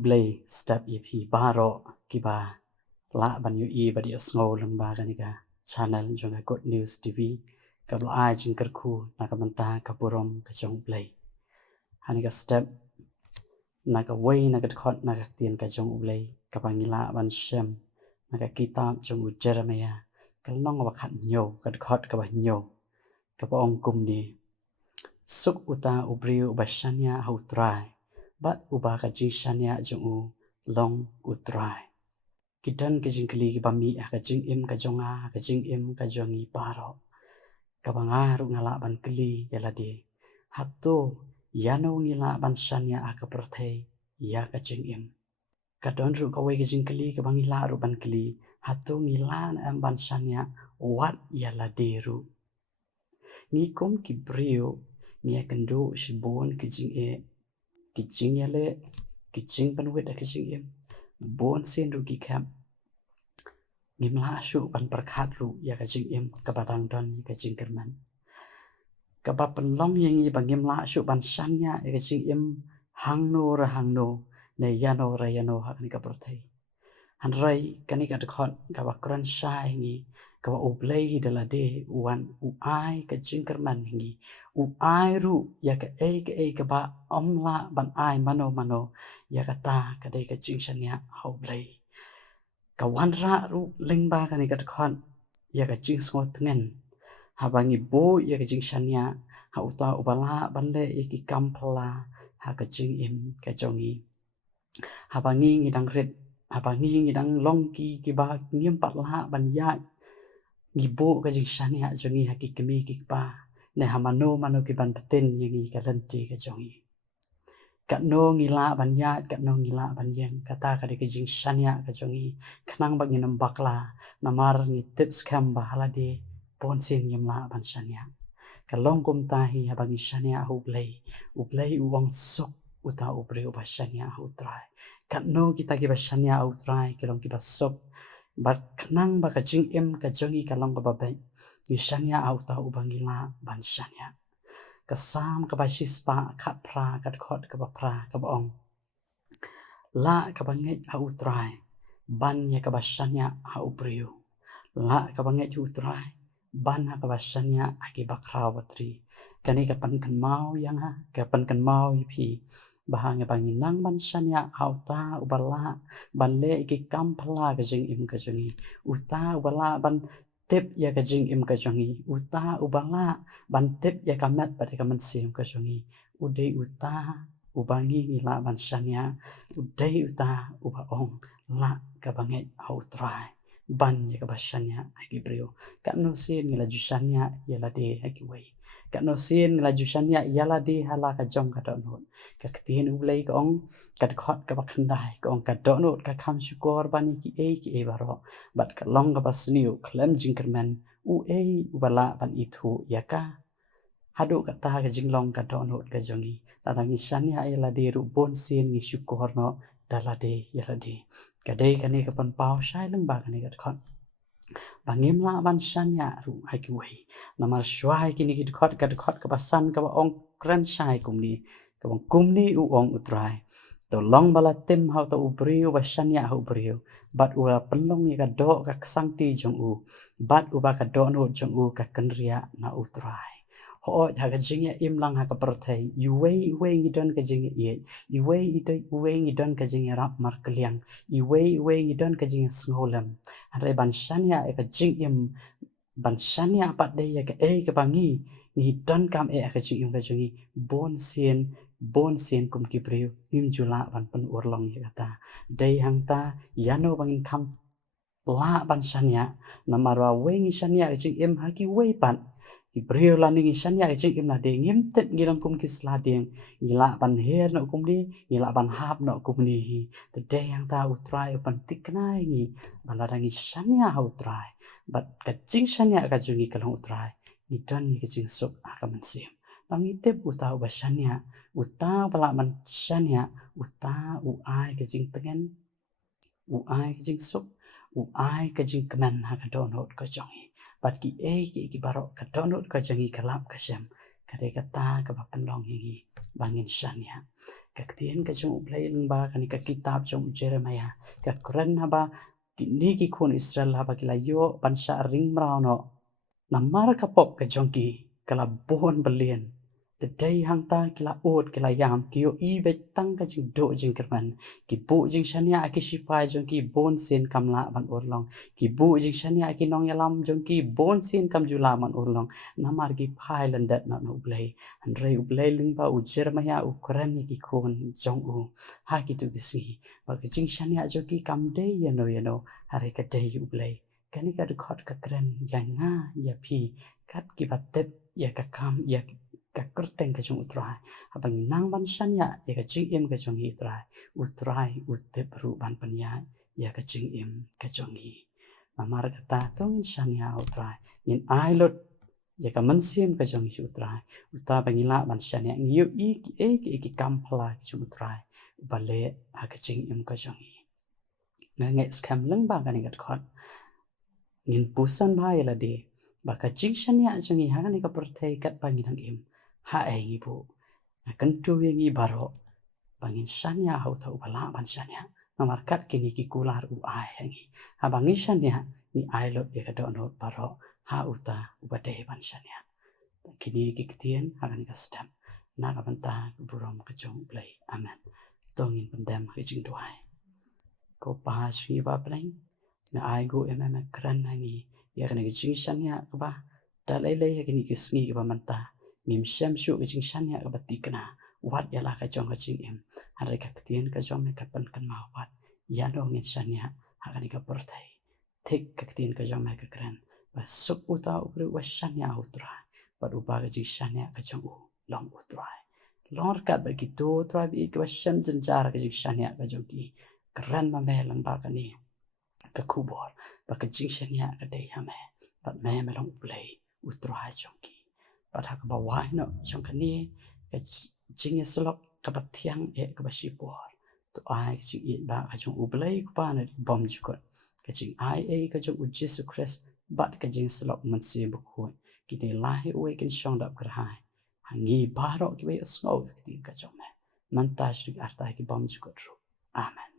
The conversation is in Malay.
hublay step EP baro kiba la ban yu e badi sngo lamba kanika channel jonga good news tv kabla ai jingkar khu nakamanta kapurom kachong play hanika step naga way naga khot naga tien kachong play kabangila ban shem naga kitab jong Jeremiah kalnong wa khat nyo kad khot ka ba nyo ka ong kum ni suk uta ubriu bashanya hautrai bat uba ka jishanya jong u long utrai kidan ka jingkli ki bami ka jing im ka jonga ka jing im ka jongi paro ka bangaru ngala ban kli yala de hatto yano ngila ban shanya aka prothe ya ka jing im kadon ru ka we ka jingkli ka bangila ru ban kli hatto ngila na ban shanya wat yala de ru ngi kom ki brio ngi kendo shibon ki jing e ki jing yale ki jing ban wet ka jing im bon sen ru ki kham ngimla shu ban prakhat ru ya ka jing im ka badang don ka jing kerman ka ba pan long yang i bangim la shu ban shanya ka jing im hangno ne yano ha ni ka prothei han rai kani ka khot ka ba kran shai ngi ka ba oblei de la de wan u ai ka jing kerman ngi u ai ru ya ka ka ba omla ban ai mano ya ka ta ka de ka jing shanya ha oblei ka wan ra ru lengba kani ka khot ya ka jing sngot ngen habangi bo ya ka jing shanya ha uta ubala banle iki kampla ha ka jing im ka jongi habangi ngidang ret habangi ngidang longki ki ba ngim patla ban ya ngibo ka jing shanya jongi ha ki kemi ki pa ne hamano ki ban paten yangi ka ranti ka jongi ka no ngila ban ya ka no ngila ban yang kata ka de ka jing shanya ka jongi khnang ba nginam bakla namar ni tips kham ba halade ponsin yamla ban shanya kalong kum tahi habangi shanya ublei uang sok uta ubre uba shanya utrai katno kita ki ba shanya utrai kalong ki ba sok bar khnang ba ka jing em ka jongi kalong ka ba bai ni shanya uta ubangila ban shanya kasam ka ba shispa khat pra kat khot ka ba pra ka ba ong la ka ba ngai utrai ban ya ka ba shanya ubreu la ka ba ngai utrai ban ha kabashanya aki bakra watri kani kapan kan mau yang ha kapan kan mau ipi bahanga bangin nang ban shanya auta ubala ban le iki kampala ka jing im ka jongi uta ubala ban tip ya ka jing im ka jongi uta ubala ban tip ya kamat pada ka mansim ka jongi udai uta ubangi ngila ban shanya udai uta uba ong la ka bangai hautrai ban ya ka bashanya aki brio ka no sin ngila jushanya yala de aki wei ka no sin ngila jushanya yala de hala ka jong ka donot ka ktien ublei ka ong ka khot ka bakhandai ka ong ka donot ka kham shukor bani ki e baro bat ka long ka basniu klem jingkerman u ubala ban itu ya ka hadu ka ta ka jinglong ka donot ka jongi tadangi shanya yala de ru bon sin ngi shukor no dala de yala de kadai kani kapan pau shai leng ba kani kat khot bangim la ban shanya ru haki wei namar shwai kini kit khot ka basan ka ong kran shai kumni ka bang kumni u ong utrai to long bala tim hau to ubriu ba shanya hu briu bat ura penlong ya ka do ka sangti jong u bat uba ka do no jong u ka kanria na utrai ho ha ka jingya im lang ha ka perthai you wei ngidon ka jingya ye you wei ngidon ka jingya rap mar kliang you wei ngidon ka jingya sngolam are ban shanya ka jing im ban shanya pat de ya ka ka bangi ngidon kam ka jing im ka jingi bon sien kum ki priu nim jula ban pen urlong ya kata dei hangta yano bangin kam la ban shanya namarwa wei shanya ka jing im ha ki wei pan ki brio la ni shanya ka jing im na de ngim tet ngilang kum kisla deng ngila ban her no kum ni ngila ban hap no kum ni the day yang ta utrai pan tiknai ngi balarangi shanya ha utrai bat ka jing shanya ka jungi kalong utrai ni don ni ka jing sok akaman sim bangi tep uta ba shanya uta bala man shanya uta u ai ka jing tengen u ai ka jing sok u ai ka jing kaman ha ka donot ka jongi bat ki ki baro ka donot ka jangi kalap ka sham kadai kata ka ba penlong hingi bangin syania ka ktien ka jong ublai lengba kani ka kitab jong Jeremiah ka Quran haba ni ki khun Israel haba kila yo pansha ring mrao namar ka pop ka jong ki kala bon belien the day hang ta kila ot kila yam ki yo I bet tang ka jing do jing kerman ki bu jing shania aki shipai jong ki bon sen kamla ban orlong ki bu jing shania aki nong yalam jong ki bon sen kam jula man orlong namar ki pai landat na no ublai an rei ublai lingba u Jeremiah u Quran ki khon jong u ha ki tu bisi ba ki jing shania jong ki kam day yano hare ka day ublai kani ka khot ka kren ya nga ya phi kat ki batep ya ka kam ya ka kerteng ka jong utrai abang nang ban shania ya ka jing em ka jong hi utrai utep ru ban panya ya ka jing em ka jong hi namar kata tong shania utrai in ai lot ya ka mansim ka jong hi utrai uta bangila ban shania ngiu ki kam phala ka jong utrai bale ha ka jing em ka jong hi ngai scam leng ba ka ni kat khot ngin pusan ba ya la de baka jing shania jong hi ha ni ka perthai kat bangin hang em ha ai ngi bu kan tu ngi baro bangin shania hau thau bala ban shania namar kat kini ki kular u ai hangi ha bangin shania ni ai lot e ka don baro ha uta ubade ban shania kini ki ktien ha kan ka stam na ka banta burom ka jong play amen tongin pendam ka jing duai ko pa shri ba play na ai go kran hangi ya kan ka jing shania ka ba dalai kini ki sngi ka ba manta ngim sham shu ka jing shania ka bati kana wat ya la ka jong ka jing em hare ka ktien ka jong me ka pan kan ma wat ya no ngin shania ha kan ka porthai thik ka ktien ka jong me ka kran ba suk uta upru wa shania utra ba u ba ka jing shania ka jong u long utra lor ka ba ki to tra bi ka sham jin jar ka jing shania ka jong ki kran ma me lang ba ka ni ka kubor ba ka jing shania ka dei ha me ba me long play utra jong ki ba ha ka ba wai no jong ka ni ka jing slok ka ba thiang e ka ba shipor to ai ka jing ba ka jong u play ku pa na bom ju ko ka jing ai ka jong u Jesus Christ bat ka jing slok man se bu ko ki ne lai we kin shong dap kar hai hangi baro ki we sngo ki tin ka jong me man ta shri arta ki bom ju ko amen